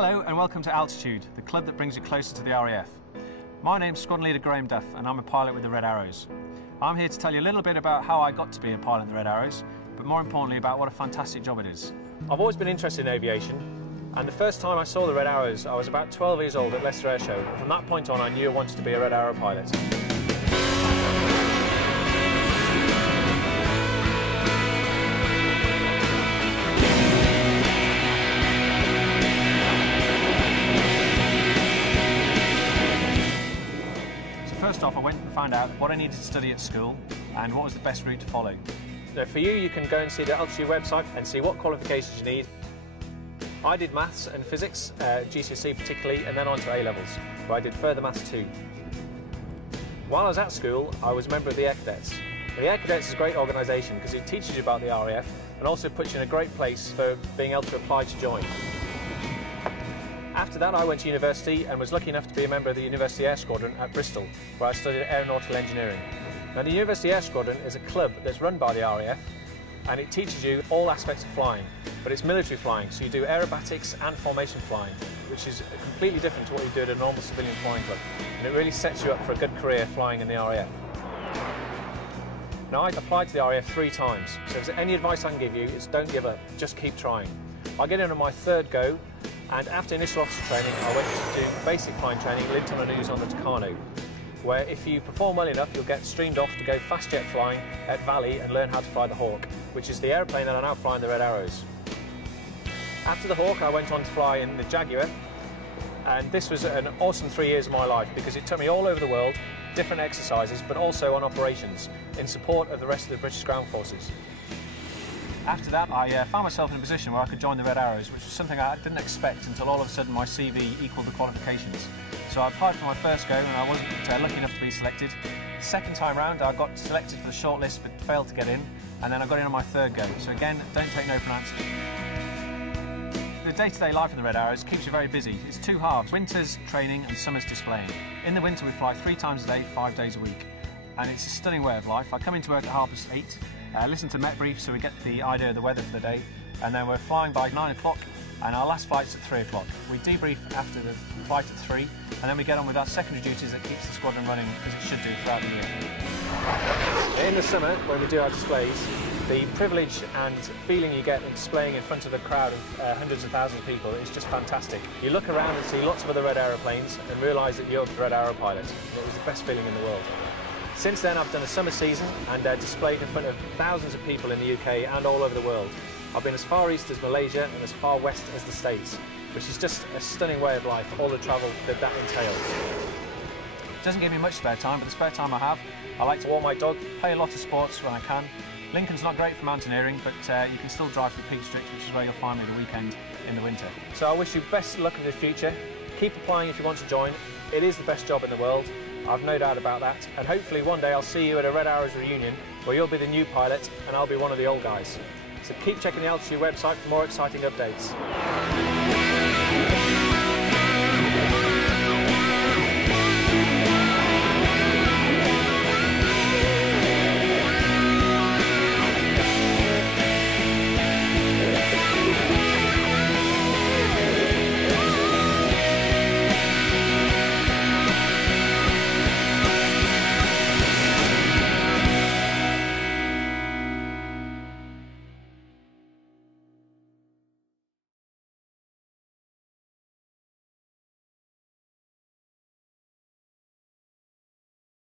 Hello and welcome to Altitude, the club that brings you closer to the RAF. My name's Squadron Leader Graham Duff and I'm a pilot with the Red Arrows. I'm here to tell you a little bit about how I got to be a pilot in the Red Arrows, but more importantly about what a fantastic job it is. I've always been interested in aviation, and the first time I saw the Red Arrows I was about 12 years old at Leicester Air Show. From that point on I knew I wanted to be a Red Arrow pilot. First off, I went and found out what I needed to study at school and what was the best route to follow. So for you can go and see the Altitude website and see what qualifications you need. I did maths and physics, GCSE particularly, and then on to A-levels, where I did further maths too. While I was at school, I was a member of the Air Cadets. And the Air Cadets is a great organisation because it teaches you about the RAF and also puts you in a great place for being able to apply to join. After that I went to university and was lucky enough to be a member of the University Air Squadron at Bristol, where I studied aeronautical engineering. Now the University Air Squadron is a club that's run by the RAF and it teaches you all aspects of flying, but it's military flying, so you do aerobatics and formation flying, which is completely different to what you do at a normal civilian flying club, and it really sets you up for a good career flying in the RAF. Now I applied to the RAF 3 times, so if there's any advice I can give you is don't give up, just keep trying. I get in on my 3rd go, and after initial officer training I went to do basic flying training linked on a news on the Tucano, where if you perform well enough you'll get streamed off to go fast jet flying at Valley and learn how to fly the Hawk, which is the aeroplane that I now fly in the Red Arrows. After the Hawk I went on to fly in the Jaguar, and this was an awesome 3 years of my life because it took me all over the world, different exercises, but also on operations in support of the rest of the British Ground Forces. After that, I found myself in a position where I could join the Red Arrows, which was something I didn't expect until all of a sudden my CV equalled the qualifications. So I applied for my first go and I wasn't lucky enough to be selected. The second time round I got selected for the shortlist but failed to get in, and then I got in on my 3rd go. So again, don't take no for an answer. The day-to-day life in the Red Arrows keeps you very busy. It's 2 halves, winter's training and summer's displaying. In the winter we fly 3 times a day, 5 days a week. And it's a stunning way of life. I come into work at 8:30, listen to Met Brief so we get the idea of the weather for the day, and then we're flying by 9 o'clock and our last flight's at 3 o'clock. We debrief after the flight at 3 and then we get on with our secondary duties that keeps the squadron running as it should do throughout the year. In the summer, when we do our displays, the privilege and feeling you get in displaying in front of a crowd of hundreds of thousands of people is just fantastic. You look around and see lots of other Red aeroplanes and realise that you're the Red Arrow pilot. It was the best feeling in the world. Since then I've done a summer season and displayed in front of thousands of people in the UK and all over the world. I've been as far east as Malaysia and as far west as the States, which is just a stunning way of life, all the travel that entails. It doesn't give me much spare time, but the spare time I have, I like to walk my dog, play a lot of sports when I can. Lincoln's not great for mountaineering, but you can still drive to the Peak District, which is where you'll find me the weekend in the winter. So I wish you best luck in the future. Keep applying if you want to join. It is the best job in the world. I've no doubt about that, and hopefully one day I'll see you at a Red Arrows reunion where you'll be the new pilot and I'll be one of the old guys. So keep checking the Altitude website for more exciting updates.